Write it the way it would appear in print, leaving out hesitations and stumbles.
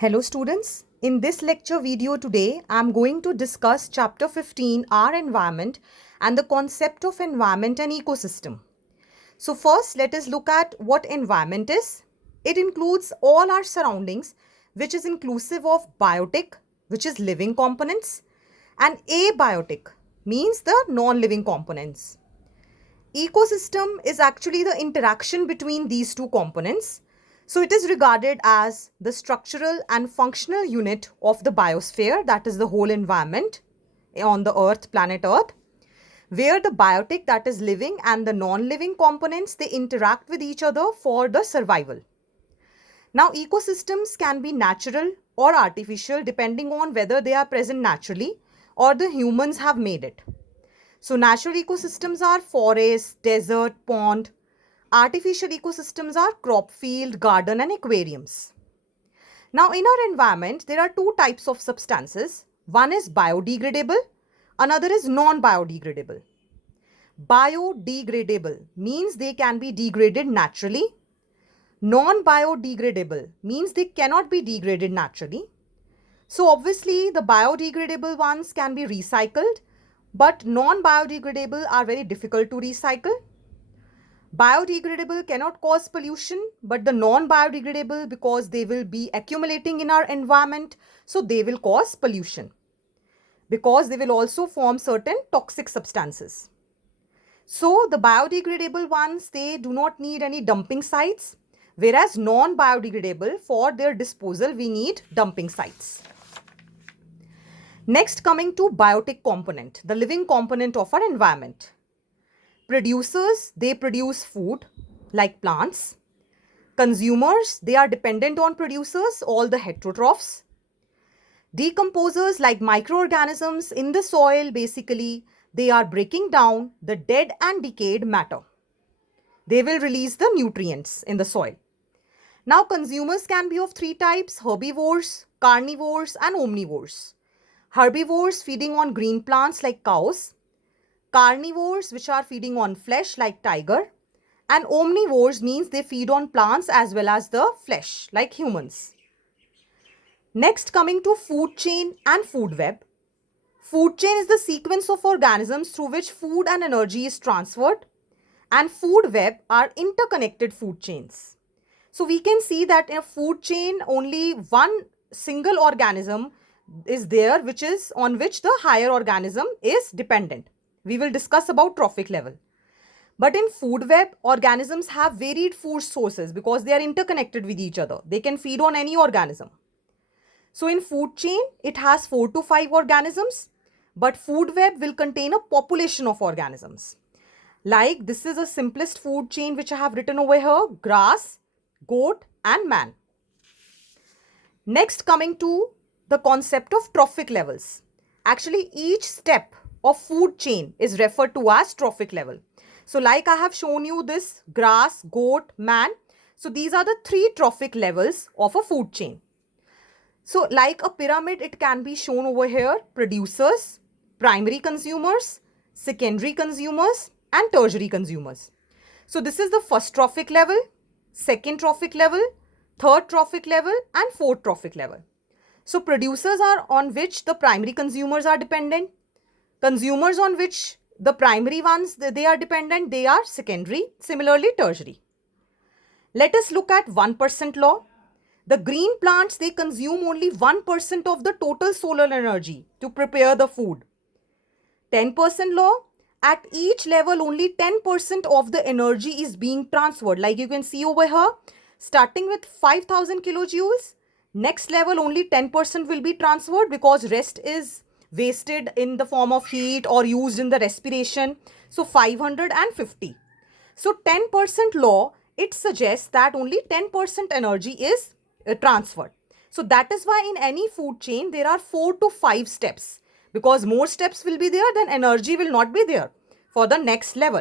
Hello students, in this lecture video today, I am going to discuss chapter 15, our environment and the concept of environment and ecosystem. So first, let us look at what environment is. It includes all our surroundings, which is inclusive of biotic, which is living components, and abiotic, means the non-living components. Ecosystem is actually the interaction between these two components. So it is regarded as the structural and functional unit of the biosphere, that is the whole environment on the earth, planet earth, where the biotic, that is living, and the non-living components, they interact with each other for the survival. Now ecosystems can be natural or artificial depending on whether they are present naturally or the humans have made it. So natural ecosystems are forest, desert, pond. Artificial ecosystems are crop field, garden and aquariums. Now in our environment, there are two types of substances. One is biodegradable, another is non-biodegradable. Biodegradable means they can be degraded naturally. Non-biodegradable means they cannot be degraded naturally. So obviously the biodegradable ones can be recycled, but non-biodegradable are very difficult to recycle. Biodegradable cannot cause pollution, but the non-biodegradable, because they will be accumulating in our environment, so they will cause pollution because they will also form certain toxic substances. So the biodegradable ones, they do not need any dumping sites, whereas non-biodegradable, for their disposal, we need dumping sites. Next, coming to biotic component, the living component of our environment. Producers, they produce food like plants. Consumers, they are dependent on producers, all the heterotrophs. Decomposers like microorganisms in the soil, basically, they are breaking down the dead and decayed matter. They will release the nutrients in the soil. Now consumers can be of three types: herbivores, carnivores and omnivores. Herbivores feeding on green plants like cows, carnivores which are feeding on flesh like tiger, and omnivores means they feed on plants as well as the flesh like humans. Next, coming to food chain and food web. Food chain is the sequence of organisms through which food and energy is transferred, and food web are interconnected food chains. So we can see that in a food chain only one single organism is there, which is on which the higher organism is dependent. We will discuss about trophic level. But in food web, organisms have varied food sources because they are interconnected with each other. They can feed on any organism. So in food chain, it has 4 to 5 organisms, but food web will contain a population of organisms. Like this is a simplest food chain which I have written over here: grass, goat and man. Next, coming to the concept of trophic levels. Actually, each step of food chain is referred to as trophic level. So like I have shown you this grass, goat, man. So these are the three trophic levels of a food chain. So like a pyramid, it can be shown over here: producers, primary consumers, secondary consumers and tertiary consumers. So this is the first trophic level, second trophic level, third trophic level and fourth trophic level. So producers are on which the primary consumers are dependent. Consumers on which the primary ones they are dependent, they are secondary. Similarly, tertiary. Let us look at 1% law. The green plants, they consume only 1% of the total solar energy to prepare the food. 10% law. At each level, only 10% of the energy is being transferred. Like you can see over here, starting with 5,000 kilojoules. Next level, only 10% will be transferred because rest is wasted in the form of heat or used in the respiration. So 550. So 10% law, it suggests that only 10% energy is transferred. So that is why in any food chain, there are 4 to 5 steps, because more steps will be there, then energy will not be there for the next level.